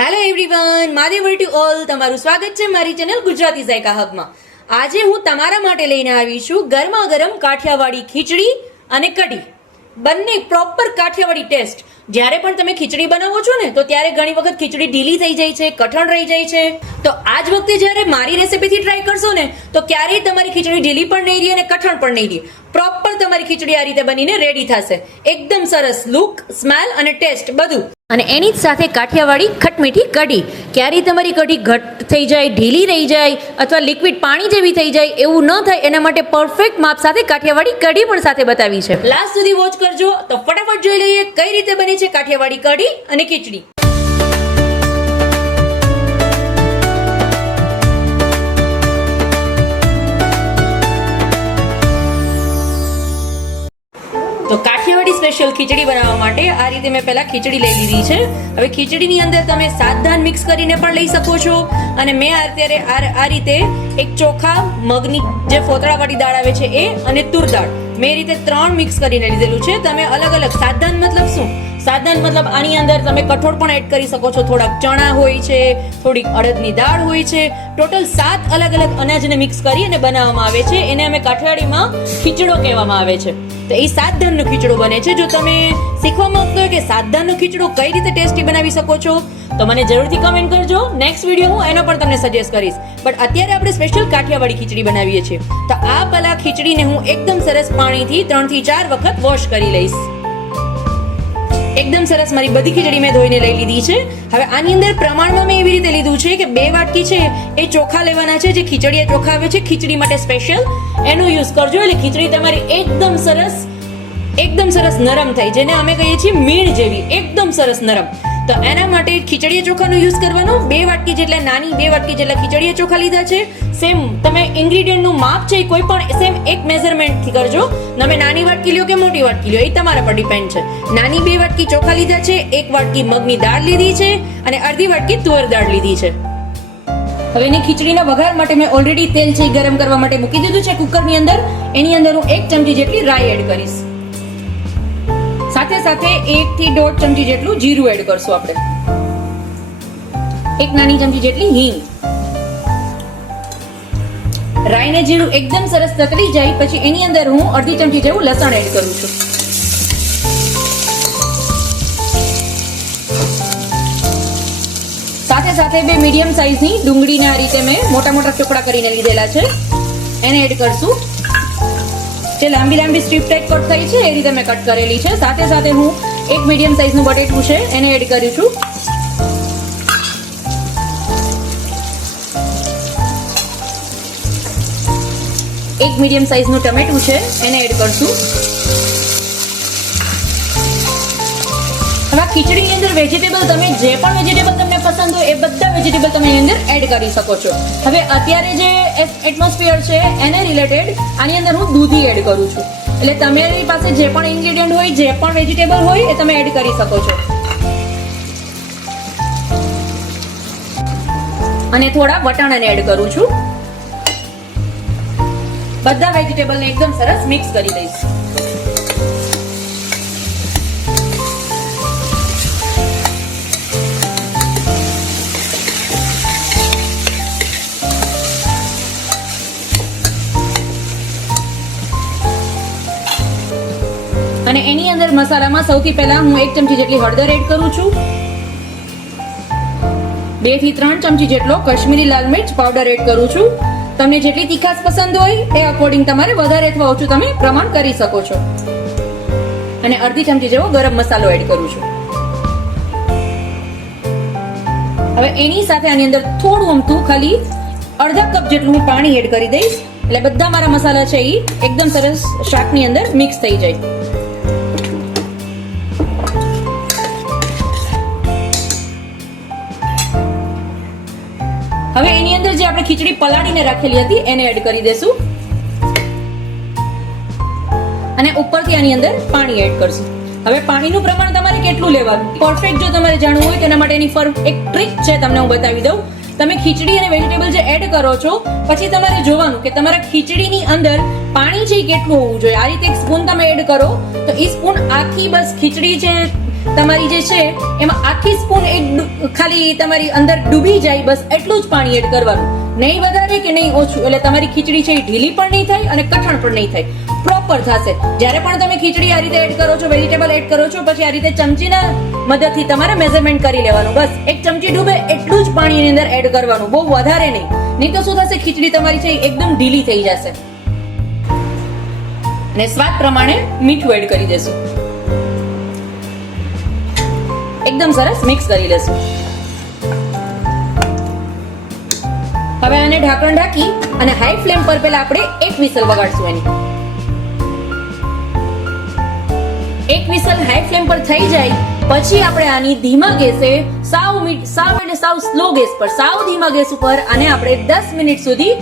Hello everyone, Mahadev to all. તમારું સ્વાગત છે મારી ચેનલ ગુજરાતી ઝાયકા હબમાં. આજે હું તમારા માટે લઈને આવી છું ગરમા ગરમ કાઠિયાવાડી ખીચડી અને કઢી. બંને પ્રોપર કાઠિયાવાડી ટેસ્ટ. જ્યારે પણ તમે ખીચડી બનાવો છો ને તો ત્યારે ઘણી વખત ખીચડી ઢીલી થઈ જાય છે, કઠણ રહી જાય છે. તો આ જ વખતે જ્યારે મારી રેસીપીથી ટ્રાય કરશો ને તો ક્યારેય તમારી ખીચડી ઢીલી પણ નહીં રહે અને કઠણ પણ નહીં રહે. પ્રોપર તમારી ખીચડી આ રીતે બનીને રેડી થશે. એકદમ સરસ લુક, સ્મેલ અને ટેસ્ટ બધું. અને એની જ સાથે કાઠિયાવાડી ખટમીઠી કઢી. ક્યારેય તમારી કઢી ઘટ થઈ જાય, ઢીલી રહી જાય અથવા લિક્વિડ પાણી જેવી થઈ જાય એવું ન થાય એના માટે પરફેક્ટ માપ સાથે કાઠિયાવાડી કઢી પણ સાથે બતાવી છે. લાસ્ટ સુધી વોચ કરજો. તો ફટાફટ જોઈ લઈએ કઈ રીતે બની છે કાઠિયાવાડી કઢી અને ખીચડી. તો કાઠિયાવાડી સ્પેશિયલ ખીચડી બનાવવા માટે આ રીતે મેં પહેલા ખીચડી લઈ લીધી છે. હવે ખીચડીની અંદર તમે સાત ધાન મિક્સ કરીને પણ લઈ શકો છો અને મેં અત્યારે આ રીતે એક ચોખા મગની જે ફોતળાવાળી દાળ આવે છે એ અને તુર દાળ મેં રીતે 3 મિક્સ કરીને લીધેલું છે. તમે અલગ અલગ સાત ધાન મતલબ શું? સાત ધાન મતલબ આની અંદર તમે કઠોળ પણ એડ કરી શકો છો. થોડાક ચણા હોય છે, થોડીક અડદની દાળ હોય છે. ટોટલ 7 અલગ અલગ અનાજને મિક્સ કરી અને બનાવવામાં આવે છે. એને અમે કાઠિયાવાડીમાં ખીચડો કહેવામાં આવે છે. તો એ સાત ધાનનો ખીચડો બને છે. જો તમે શીખવા માંગતો હોય કે સાત ધાનનો ખીચડો કઈ રીતે ટેસ્ટી બનાવી શકો છો તો મને જરૂરથી કમેન્ટ કરજો. નેક્સ્ટ વિડીયો હું એનો પણ તમને સજેસ્ટ કરીશ. બટ અત્યારે આપણે સ્પેશિયલ કાઠિયાવાડી ખીચડી બનાવીએ છીએ. તો આ પહેલા ખીચડીને હું એકદમ સરસ પાણીથી 3 થી 4 વખત વોશ કરી લઈશ. એકદમ સરસ મારી બધી ખીચડી મેં ધોઈને લઈ લીધી છે. હવે આની અંદર પ્રમાણમાં મેં એવી રીતે લીધું છે કે 2 વાટકી છે એ ચોખા લેવાના છે. જે ખીચડી ચોખા આવે છે ખીચડી માટે સ્પેશિયલ એનો યુઝ કરજો. એટલે ખીચડી તમારી એકદમ સરસ નરમ થાય, જેને અમે કહીએ છીએ મીણ જેવી, એકદમ સરસ નરમ. તો એના માટે ખીચડી ચોખાનો યુઝ કરવાનો. 2 વાટકી જેટલા નાની 2 વાટકી જેટલા ખીચડી ચોખા લીધા છે. સેમ તમે ઇન્ગ્રેડિયન્ટનું માપ છે કોઈ પણ સેમ એક મેઝરમેન્ટથી કરજો. તમે નાની વાટકી લ્યો કે મોટી વાટકી લ્યો એ તમારા પર ડિપેન્ડ છે. નાની 2 વાટકી ચોખા લીધા છે, 1 વાટકી મગની દાળ લીધી છે અને અડધી વાટકી તુવેર દાળ લીધી છે. હવે એની ખીચડીના વઘાર માટે મેં ઓલરેડી તેલ છે ગરમ કરવા માટે મૂકી દીધું છે કુકરની અંદર. એની અંદર હું 1 ચમચી જેટલી રાઈ એડ કરીશ. સાથે 1 થી 1.5 ચમચી જેટલું જીરું એડ કરશું આપણે. 1 નાની ચમચી જેટલી હિંગ. રાઈ ને જીરું એકદમ સરસ તતડી જાય પછી એની અંદર હું અડધી ચમચી જેવું લસણ એડ કરું છું. સાથે 2 મીડિયમ સાઈઝની ડુંગળીને આ રીતે મેં મોટા ટુકડા કરીને લીધેલા છે એને એડ કરશું. જે લાંબી સ્ટ્રીપ ટાઈપ કટ થઈ છે એ રીતે મેં કટ કરેલી છે. સાથે હું 1 મીડિયમ સાઈઝનું બટેટું છે એને એડ કરું છું. એક મીડિયમ સાઈઝનું ટમેટું છે એને એડ કરશું. હવે ખીચડીની અંદર વેજીટેબલ તમે જે પણ વેજીટેબલ તમને પસંદ હોય એ બધા વેજીટેબલ તમે એની અંદર એડ કરી શકો છો. હવે અત્યારે જે એટમોસ્ફિયર છે એને રિલેટેડ આની અંદર હું દૂધી એડ કરું છું. એટલે તમારી પાસે જે પણ ઇન્ગ્રેડિયન્ટ હોય, જે પણ વેજીટેબલ હોય એ તમે એડ કરી શકો છો. અને થોડા વટાણાને એડ કરું છું. બધા વેજીટેબલને એકદમ સરસ મિક્સ કરી દઈશ. અને એની અંદર મસાલામાં સૌથી પહેલા હું 1 ચમચી જેટલી હળદર એડ કરું છું. 2 થી 3 ચમચી જેટલો કાશ્મીરી લાલ મિર્ચ પાવડર એડ કરું છું. તમને જેટલી તીખાશ પસંદ હોય એ અકોર્ડિંગ તમારે વધારે અથવા ઓછું તમે પ્રમાણ કરી શકો છો. અને અડધી ચમચી જેવો ગરમ મસાલો એડ કરું છું. હવે એની સાથે આની અંદર થોડું અમથું ખાલી અડધા કપ જેટલું હું પાણી એડ કરી દઈશ. એટલે બધા મારા મસાલા છે એ એકદમ સરસ શાકની અંદર મિક્સ થઈ જાય. હવે એની અંદર જે આપણે ખીચડી પલાળીને રાખેલી હતી એને એડ કરી દેશું અને ઉપરથી આની અંદર પાણી એડ કરશું. હવે પાણીનું પ્રમાણ તમારે કેટલું લેવાનું પરફેક્ટ જો તમારે જાણવું હોય તો એના માટેની એક ટ્રીક છે તમને હું બતાવી દઉં. તમે ખીચડી અને વેજીટેબલ જે એડ કરો છો પછી તમારે જોવાનું કે તમારા ખીચડીની અંદર પાણી છે કેટલું હોવું જોઈએ. આ રીતે એક સ્પૂન તમે એડ કરો તો એ સ્પૂન આખી બસ ખીચડી છે તમારી જે છે એમાં આખી સ્પૂન ખાલી તમારી અંદર ડૂબી જાય, બસ એટલું જ પાણી એડ કરવાનું, નહીં વધારે કે નહીં ઓછું. એટલે તમારી ખીચડી છે એ ઢીલી પણ નહીં થાય અને કઠણ પણ નહીં થાય, પ્રોપર થશે. જ્યારે પણ તમે ખીચડી આ રીતે એડ કરો છો, વેજીટેબલ એડ કરો છો, પછી આ રીતે ચમચીના મદદથી તમારે મેઝરમેન્ટ કરી લેવાનું. બસ એક ચમચી ડૂબે એટલું જ પાણી એની અંદર એડ કરવાનું, બહુ વધારે નહીં તો શું થશે, ખીચડી તમારી છે એકદમ ઢીલી થઈ જશે. અને સ્વાદ પ્રમાણે મીઠું એડ કરી દેશું. એકદમ સરસ મિક્સ કરી લેશું. હવે આને ઢાંકણ ઢાંકી અને હાઈ ફ્લેમ પર પહેલા આપણે એક વિસલ વગાડશું એની. એક વિસલ હાઈ ફ્લેમ પર થઈ જાય પછી આપણે આની ધીમા ગેસે સાવ સ્લો ગેસ પર, સાવ ધીમા ગેસ ઉપર આને આપણે 10 મિનિટ સુધી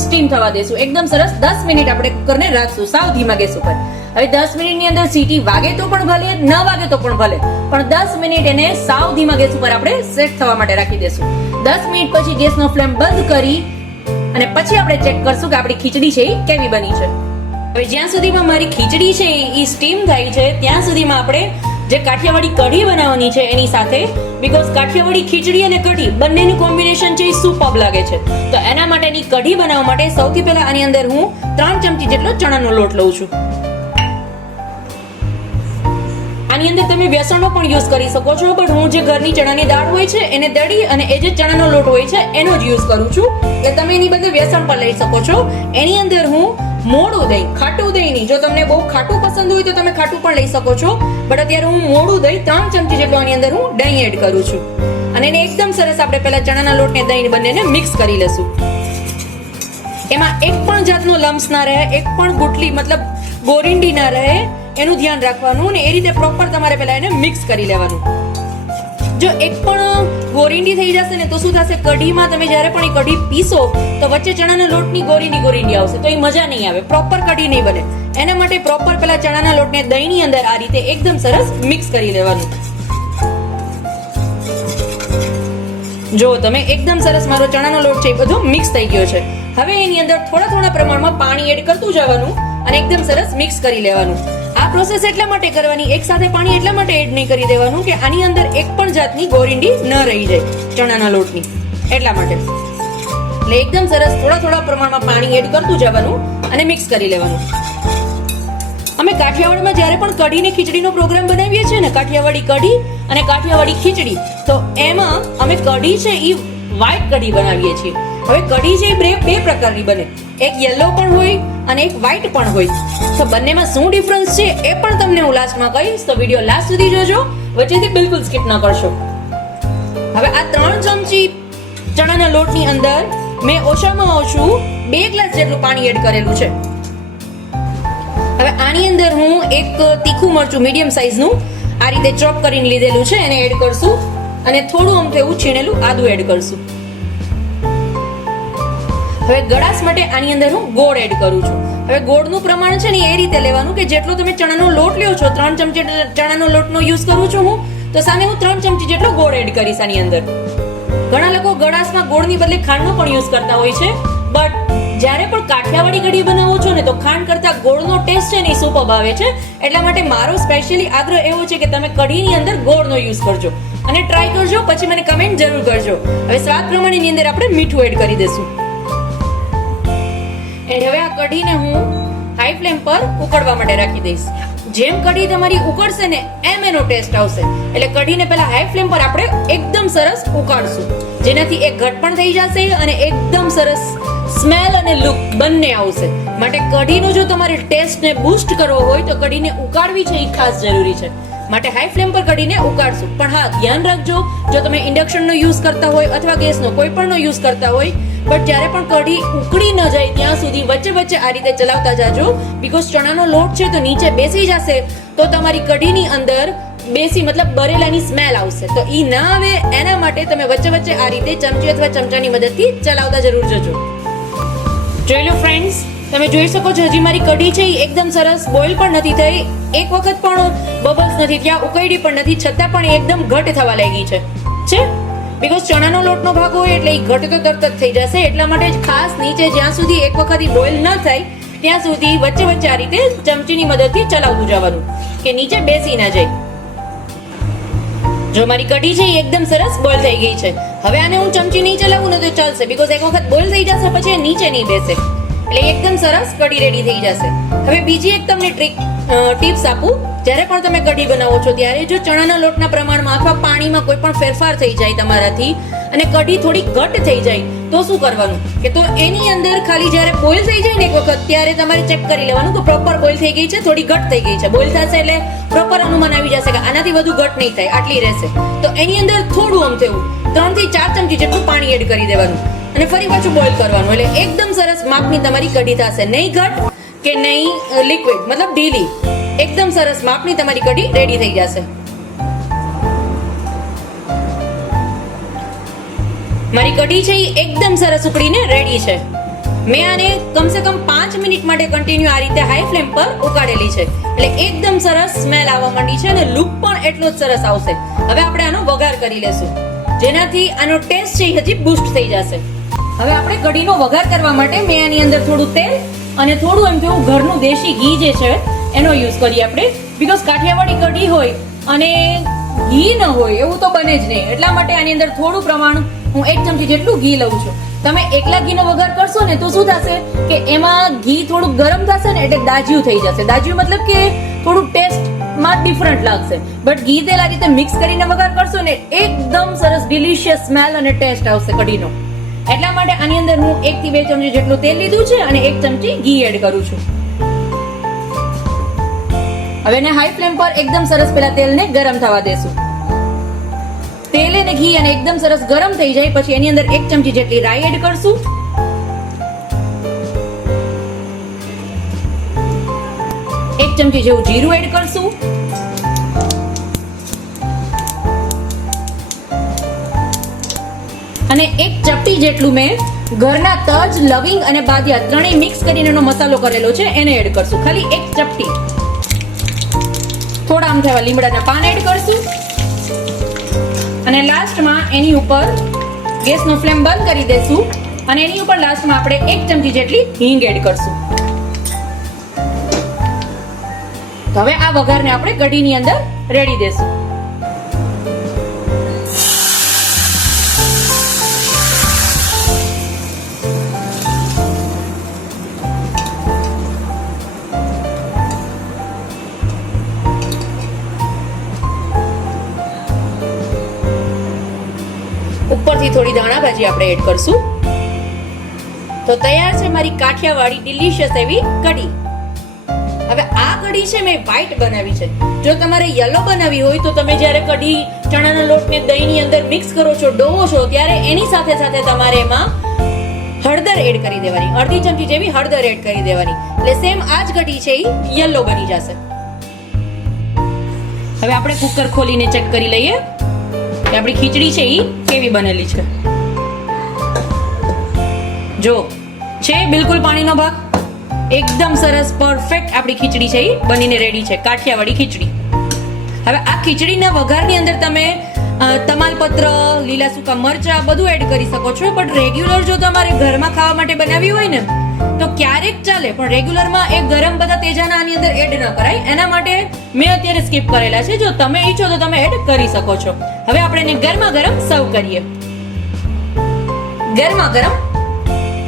સ્ટીમ થવા દેશું. એકદમ સરસ 10 મિનિટ આપણે કુકરને રાખશું સાવ ધીમા ગેસ ઉપર. હવે 10 મિનિટની અંદર સીટી વાગે તો પણ ભલે, ન વાગે તો પણ ભલે, પણ 10 મિનિટ એને સાવ ધીમા ગેસ ઉપર આપણે સેટ થવા માટે રાખી દેશું. 10 મિનિટ પછી ગેસનો ફ્લેમ બંધ કરી અને પછી આપણે ચેક કરશું કે આપણી ખીચડી છે એ કેવી બની છે. હવે જ્યાં સુધીમાં મારી ખીચડી છે એ સ્ટીમ થાય છે ત્યાં સુધીમાં આપણે જે કાઠિયાવાડી કઢી બનાવવાની છે એની સાથે, બીકોઝ કાઠિયાવાડી ખીચડી અને કઢી બંનેનું કોમ્બિનેશન છે એ સુપર્બ લાગે છે. તો એના માટેની કઢી બનાવવા માટે સૌથી પહેલા આની અંદર હું 3 ચમચી જેટલો ચણાનો લોટ લઉં છું. આની અંદર તમે બેસણનો પણ યુઝ કરી શકો છો, બટ હું જે ઘરની ચણાની દાળ હોય છે એને દળી અને એ જે ચણાનો લોટ હોય છે એનો જ યુઝ કરું છું. એટલે તમે એની બદલે બેસણ પણ લઈ શકો છો. એની અંદર હું મોડું દહીં, ખાટું દહીં નહીં, જો તમને બહુ ખાટું પસંદ હોય તો તમે ખાટું પણ લઈ શકો છો, બટ અત્યારે હું મોડું દહીં 3 ચમચી જેટલું આની અંદર હું દહીં એડ કરું છું. અને એને એકદમ સરસ આપણે પહેલા ચણાના લોટને દહીં બંનેને મિક્સ કરી લેશું. એમાં એક પણ જાતનો લમ્સ ના રહે, એક પણ ગુટલી મતલબ ગોરીંડી ના રહે, એનું ધ્યાન રાખવાનું અને એ રીતે પ્રોપર તમારે પહેલા એને મિક્સ કરી લેવાનું. જો એક પણ ગોરીંડી થઈ જશે ને તો શું થશે, કઢીમાં તમે જ્યારે પણ એ કઢી પીસો તો વચ્ચે ચણાના લોટની ગોરીંડી આવશે, તો એ મજા નહીં આવે, પ્રોપર કઢી નહીં બને. એના માટે પ્રોપર પેલા ચણાના લોટને દહીંની અંદર આ રીતે એકદમ સરસ મિક્સ કરી લેવાનું. જો તમે એકદમ સરસ મારો ચણાનો લોટ છે એ બધો મિક્સ થઈ ગયો છે. હવે એની અંદર થોડા પ્રમાણમાં પાણી એડ કરતું જવાનું અને એકદમ સરસ મિક્સ કરી લેવાનું. આ પ્રોસેસ એટલા માટે કરવાની, એક સાથે પાણી એટલા માટે એડ નહીં કરી દેવાનું કે આની અંદર એક પણ જાતની ગોરીંડી ન રહી જાય ચણાના લોટની, એટલા માટે. એટલે એકદમ સરસ થોડા પ્રમાણમાં પાણી એડ કરતું જવાનું અને મિક્સ કરી લેવાનું. અમે કાઠિયાવાડમાં જ્યારે પણ કઢી ને ખીચડીનો પ્રોગ્રામ બનાવીએ છીએ ને, કાઠિયાવાડી કઢી અને કાઠિયાવાડી ખીચડી, તો એમાં અમે કઢી છે એ વ્હાઈટ કઢી બનાવીએ છીએ. હવે કઢી છે એ બે પ્રકારની બને, એક યલો પણ હોય અને એક વ્હાઈટ પણ હોય. તો બંનેમાં શું ડિફરન્સ છે એ પણ તમને હું લાસ્ટમાં કહીશ, તો વિડીયો લાસ્ટ સુધી જોજો, વચ્ચેથી બિલકુલ સ્કીપ ન કરશો. હવે આ 3 ચમચી ચણાના લોટની અંદર મેં ઓછામાં ઓછું 2 ગ્લાસ જેટલું પાણી એડ કરેલું છે. હવે આની અંદર હું એક તીખું મરચું મીડિયમ સાઈઝનું આ રીતે ચોપ કરીને લીધેલું છે એને એડ કરશું અને થોડું અમથું એવું છીણેલું આદુ એડ કરશું. હવે ગળાશ માટે આની અંદર હું ગોળ એડ કરું છું. હવે ગોળનું પ્રમાણ છે ને એ રીતે લેવાનું કે જેટલો તમે ચણાનો લોટ લ્યો છો, 3 ચમચી ચણાનો લોટનો યુઝ કરું છું હું, તો સામે હું 3 ચમચી જેટલો ગોળ એડ કરીશ આની અંદર. ઘણા લોકો ગળાશમાં ગોળની બદલે ખાંડનો પણ યુઝ કરતા હોય છે, બટ જ્યારે પણ કાઠિયાવાડી કઢી બનાવો છો ને તો ખાંડ કરતા ગોળનો ટેસ્ટ છે ને એ સુપર્બ આવે છે. એટલા માટે મારો સ્પેશિયલી આગ્રહ એવો છે કે તમે કઢીની અંદર ગોળનો યુઝ કરજો અને ટ્રાય કરજો, પછી મને કમેન્ટ જરૂર કરજો. હવે સ્વાદ પ્રમાણેની અંદર આપણે મીઠું એડ કરી દેશું. એન્ડ હવે આ કઢીને હું હાઈ ફ્લેમ પર ઉકળવા માટે રાખી દઈશ. જેમ કઢી તમારી ઉકળશે ને એમ એનો ટેસ્ટ આવશે. એટલે કઢીને પહેલા હાઈ ફ્લેમ પર આપણે એકદમ સરસ ઉકાળશું, જેનાથી એ ઘટ પણ થઈ જશે અને એકદમ સરસ સ્મેલ અને લુક બંને આવશે. માટે કઢીનો જો તમારે ટેસ્ટને બૂસ્ટ કરવો હોય તો કઢીને ઉકાળવી છે એ ખાસ જરૂરી છે. માટે હાઈ ફ્લેમ પર કઢીને ઉકાળશું. પણ હા, ધ્યાન રાખજો, જો તમે ઇન્ડક્શનનો યુઝ કરતા હોય અથવા ગેસનો કોઈ પણનો યુઝ કરતા હોય, બટ જ્યારે પણ કઢી ઉકળી ન જાય ત્યાં સુધી વચ્ચે આ રીતે ચલાવતા જાજો, બીકોઝ ચણાનો લોટ છે તો નીચે બેસી જશે તો તમારી કઢીની અંદર મતલબ બરેલાની સ્મેલ આવશે. તો ઈ ના આવે એના માટે તમે વચ્ચે આ રીતે ચમચી અથવા ચમચાની મદદથી ચલાવતા જરૂર જજો. જોઈ લો ફ્રેન્ડ્સ, તમે જોઈ શકો છો હજી મારી કઢી છે એ એકદમ સરસ બોઇલ પણ નથી થઈ, એક વખત પણ બબલ્સ નથી થયા, ઉકળી પણ નથી, છતાં પણ એકદમ ઘટ થવા લાગી છે. બીકોઝ ચણાનો લોટનો ભાગ હોય એટલે એ ઘટ તો તરત જ થઈ જશે. એટલા માટે જ ખાસ નીચે જ્યાં સુધી એક વખત બોઇલ ન થાય ત્યાં સુધી વચ્ચે આ રીતે ચમચીની મદદથી ચલાવતું જવાનું કે નીચે બેસી ના જાય. જો મારી કઢી છે એ એકદમ સરસ બોઇલ થઈ ગઈ છે. હવે આને હું ચમચી નહીં ચલાવું ને તો ચાલશે, બીકોઝ એક વખત બોઇલ થઈ જશે પછી એ નીચે નહીં બેસે, એટલે એકદમ સરસ કઢી રેડી થઈ જશે. હવે બીજી એક તમને ટિપ્સ આપું. જ્યારે પણ તમે કઢી બનાવો છો ત્યારે જો ચણાના લોટના પ્રમાણમાં અથવા પાણીમાં કોઈ પણ ફેરફાર થઈ જાય તમારાથી અને કઢી થોડી ઘટ થઈ જાય તો શું કરવાનું કે તો એની અંદર ખાલી જ્યારે બોઇલ થઈ જાય ને એક વખત ત્યારે તમારે ચેક કરી લેવાનું કે પ્રોપર બોઇલ થઈ ગઈ છે, થોડી ઘટ થઈ ગઈ છે. બોઇલ થશે એટલે પ્રોપર અનુમાન આવી જશે કે આનાથી વધુ ઘટ નહીં થાય, આટલી રહેશે. તો એની અંદર થોડું આમ થયું 3 થી 4 ચમચી જેટલું પાણી એડ કરી દેવાનું અને ફરી પાછું બોઇલ કરવાનું, એટલે એકદમ સરસ માપની તમારી કઢી થશે. નહીં ઘટ કે નહીં લિક્વિડ, મતલબ ઢીલી, એકદમ સરસ માપની તમારી કઢી રેડી થઈ જશે. મારી કઢી છે એ એકદમ સરસ ઉકળીને રેડી છે. મેં આને કમસે કમ 5 મિનિટ માટે કન્ટિન્યુ આ રીતે હાઈ ફ્લેમ પર ઉકાળેલી છે, એટલે એકદમ સરસ સ્મેલ આવવા માંડી છે અને લુક પણ એટલો જ સરસ આવશે. હવે આપણે આનો વઘાર કરી લેશું, જેનાથી આનો ટેસ્ટ છે હજી બૂસ્ટ થઈ જશે. હવે આપણે કઢીનો વઘાર કરવા માટે મેં આની અંદર થોડું તેલ અને થોડું એમ કેવું ઘરનું દેશી ઘી જે છે એનો યુઝ કરીએ આપણે, બીકોઝ કાઠિયાવાડી કઢી હોય અને ઘી ન હોય એવું તો બને જ નહીં, એટલા માટે આની અંદર થોડું પ્રમાણ હું 1 ચમચી જેટલું ઘી લઉં છું. તમે એકલા ઘીનો વઘાર કરશો ને તો શું થશે કે એમાં ઘી થોડું ગરમ થશે ને એટલે દાજ્યું થઈ જશે. દાજ્યું મતલબ કે થોડું ટેસ્ટમાં ડિફરન્ટ લાગશે, બટ ઘી તેલ આ રીતે મિક્સ કરીને વઘાર કરશો ને એકદમ સરસ ડિલિશિયસ સ્મેલ અને ટેસ્ટ આવશે કઢીનો. એટલા માટે આની અંદર હું 1 થી 2 ચમચી જેટલું તેલ લીધું છે અને 1 ચમચી ઘી એડ કરું છું. હવે એને હાઈ ફ્લેમ પર એકદમ સરસ પેલા તેલને ગરમ થવા દેશું. તેલ અને ઘી અને એકદમ સરસ ગરમ થઈ જાય પછી એની અંદર 1 ચમચી જેટલી રાઈ એડ કરશું. 1 ચમચી જેવું જીરું એડ કરશું. અને 1 ચપટી જેટલું મેં ઘરના તજ, લવિંગ અને બાદિયા ત્રણેય મિક્સ કરીને એનો મસાલો કરેલો છે એને એડ કરશું, ખાલી 1 ચપટી. થોડા આમ થવા લીમડાના પાન એડ કરશું અને લાસ્ટમાં એની ઉપર ગેસનો ફ્લેમ બંધ કરી દેશું અને એની ઉપર લાસ્ટમાં આપણે 1 ચમચી જેટલી હિંગ એડ કરશું. હવે આ વઘારને આપણે કઢીની અંદર રેડી દેશું. ઉપરથી થોડી ધાણા ભાજી આપણે એડ કરશું. તો તૈયાર છે મારી કાઠિયાવાડી ડિલિશિયસ એવી કઢી. હવે આ કઢી છે મેં વ્હાઈટ બનાવી છે. જો તમારે યલો બનાવી હોય તો તમે જ્યારે કઢી ચણાના લોટને દહીંની અંદર મિક્સ કરો છો, ડોવો છો, ત્યારે એની સાથે સાથે તમારે એમાં હળદર એડ કરી દેવાની, અડધી ચમચી જેવી હળદર એડ કરી દેવાની, એટલે સેમ આ જ કઢી છે એ યલો બની જશે. હવે આપણે કુકર ખોલીને ચેક કરી લઈએ કે આપણી ખીચડી છે એ કેવી બનેલી છે. જો છે બિલકુલ પાણીનો ભાગ, એકદમ સરસ પરફેક્ટ આપણી ખીચડી છે એ બનીને રેડી છે, કાઠિયાવાડી ખીચડી. હવે આ ખીચડીના વઘારની અંદર તમે તમાલપત્ર, લીલા સૂકા મરચા બધું એડ કરી શકો છો, બટ રેગ્યુલર જો તમારે ઘરમાં ખાવા માટે બનાવી હોય ને તો ક્યારેક ચાલે, પણ રેગ્યુલરમાં એ ગરમ બધા તેજાના આની અંદર એડ ન કરાય. એના માટે મેં અત્યારે સ્કીપ કરેલા છે. જો તમે ઈચ્છો તો તમે એડ કરી શકો છો. હવે આપણે એને ગરમા ગરમ સર્વ કરીએ. ગરમા ગરમ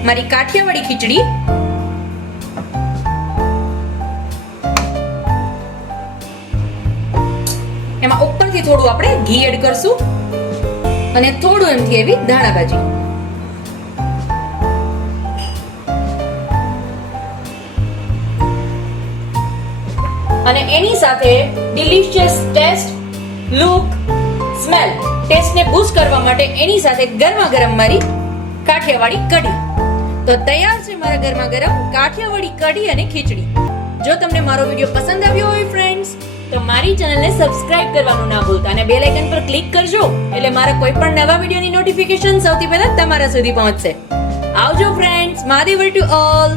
મારી કાઠિયાવાડી ખીચડી. એમાં ઉપરથી થોડું આપણે ઘી એડ કરશું અને થોડું એમથી એવી ધાણા ભાજી. અને એની સાથે ડિલિશિયસ ટેસ્ટ, લુક, સ્મેલ, ટેસ્ટને બૂસ્ટ કરવા માટે એની સાથે ગરમા ગરમ મારી કાઠિયાવાડી કઢી. તો તૈયાર છે મારા ગરમા ગરમ કાઠિયાવાડી કઢી અને ખીચડી. જો તમને મારો વિડીયો પસંદ આવ્યો હોય ફ્રેન્ડ્સ તો મારી ચેનલને સબસ્ક્રાઇબ કરવાનું ના ભૂલતા અને બેલ આઇકન પર ક્લિક કરજો, એટલે મારા કોઈ પણ નવા વિડીયોની નોટિફિકેશન સૌથી પહેલા તમારા સુધી પહોંચશે. આવજો ફ્રેન્ડ્સ, મહાદેવ ટુ ઓલ.